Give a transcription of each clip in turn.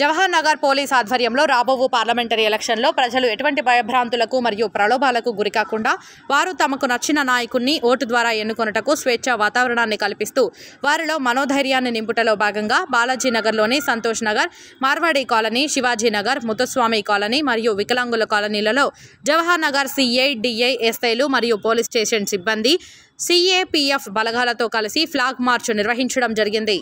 Jawahar Nagar police ఆధ్వర్యంలో రాబోవు parliamentary ఎలక్షన్లో ప్రజలు ఎటువంటి భయభ్రాంతులకు మరియు ప్రలోభాలకు గురికాకుండా వారు తమకు నచ్చిన నాయకుడిని ఓటు ద్వారా ఎన్నుకొనుటకు స్వేచ్ఛా వాతావరణాన్ని కల్పిస్తూ వారిలో మనోధైర్యాన్ని నింపుటలో భాగంగా బాలాజీ నగర్లోని సంతోష్ నగర్, మార్వాడి కాలనీ, శివాజీ నగర్, ముత్తుస్వామి కాలనీ మరియు వికలాంగుల కాలనీలలో జవహర్ నగర్ సిఐ, డిఐ, ఎస్ఐలు మరియు పోలీస్ స్టేషన్ సిబ్బంది సిఏపిఎఫ్ బలగాలతో కలిసి ఫ్లాగ్ మార్చ్ నిర్వహించడం జరిగింది.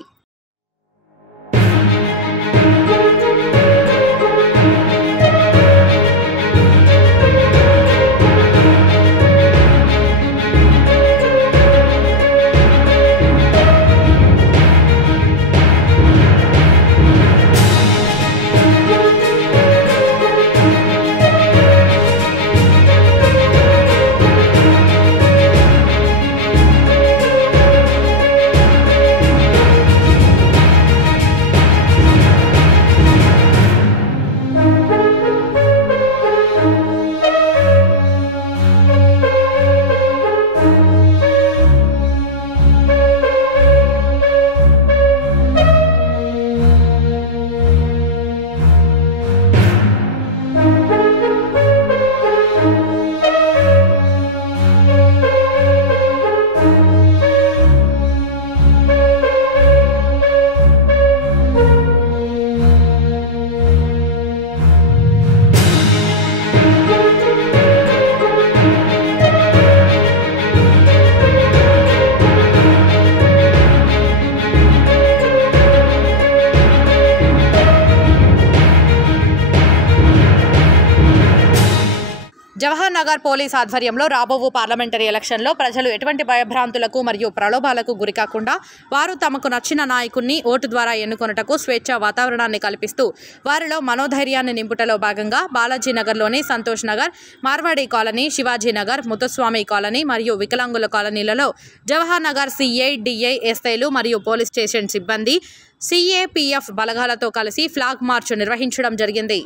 జవహర్ నగర్ పోలీస్ ఆధ్వర్యంలో రాబోవు పార్లమెంటరీ ఎలక్షన్లో ప్రజలు ఎటువంటి భయభ్రాంతులకు మరియు ప్రలోభాలకు గురికాకుండా వారు తమకు నచ్చిన నాయకుడిని ఓటు ద్వారా ఎన్నుకొనుటకు స్వేచ్ఛా వాతావరణాన్ని కల్పిస్తూ వారిలో మనోధైర్యాన్ని నింపుటలో భాగంగా బాలాజీ నగర్లోని సంతోష్ నగర్, మార్వాడి కాలనీ, శివాజీ నగర్, ముత్తుస్వామి కాలనీ మరియు వికలాంగుల కాలనీలలో జవహర్ నగర్ సిఐ, డిఐ, ఎస్ఐలు మరియు పోలీస్ స్టేషన్ సిబ్బంది సిఏపిఎఫ్ బలగాలతో కలిసి ఫ్లాగ్ మార్చ్ నిర్వహించడం జరిగింది.